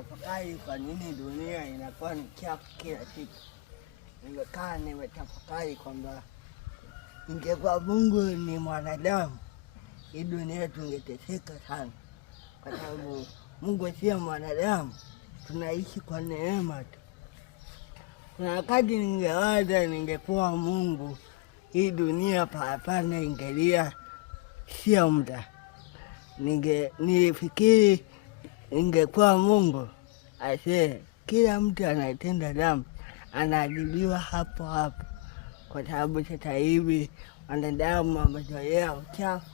natafakari kwa nini dunia inakuwa ni chafu kila siku. Nimekaa nimetafakari kwamba ingekuwa Mungu ni mwanadamu, hii dunia tungeteseka sana, kwa sababu Mungu sio mwanadamu, tunaishi kwa neema tu. Kuna wakati ningewaza ningekuwa Mungu, hii dunia parapanda ingelia sio muda. Nilifikiri ingekuwa Mungu ase kila mtu anatenda dhambi anaadhibiwa hapo hapo, kwa sababu sasa hivi wanadamu wamezoea uchafu.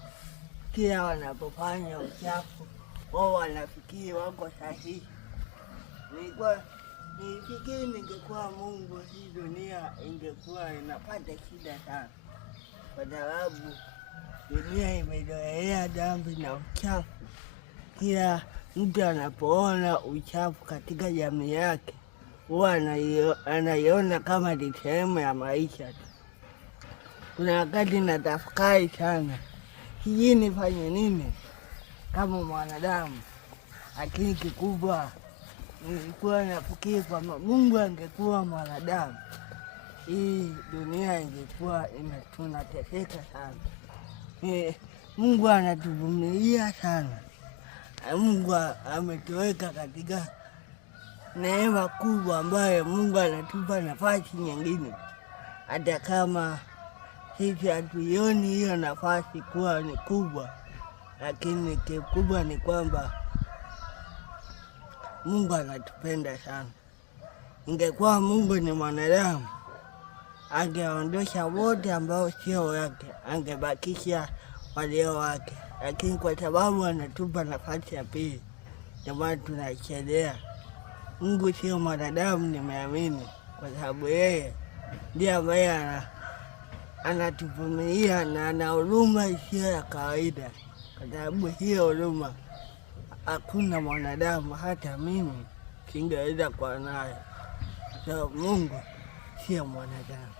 Kila wanapofanya uchafu wao wanafikiri wako sahihi. Nilifikiri ningekuwa Mungu, hii dunia ingekuwa inapata shida sana, kwa sababu dunia imezoea dhambi na uchafu. Kila mtu anapoona uchafu katika jamii yake huwa anaiona kama ni sehemu ya maisha tu. Kuna wakati natafakari sana, hii nifanye nini kama mwanadamu? Lakini kikubwa nilikuwa nafikiri kwamba Mungu angekuwa mwanadamu, hii dunia ingekuwa tunateseka sana. Mungu anatuvumilia sana. Mungu ametuweka katika neema kubwa ambayo Mungu anatupa nafasi nyingine, hata kama sisi hatuioni hiyo nafasi kuwa ni kubwa, lakini kikubwa ni kwamba Mungu anatupenda sana. Ingekuwa Mungu ni mwanadamu, angeondosha wote ambao sio wake, angebakisha walio wake, lakini kwa sababu anatupa nafasi ya pili, ndio maana tunachelea. Mungu sio mwanadamu, nimeamini, kwa sababu yeye ndiye ambaye anatuvumilia na ana huruma isiyo ya kawaida. Kwa sababu hiyo huruma hakuna mwanadamu, hata mimi singeweza kuwa nayo, kwa sababu Mungu sio mwanadamu.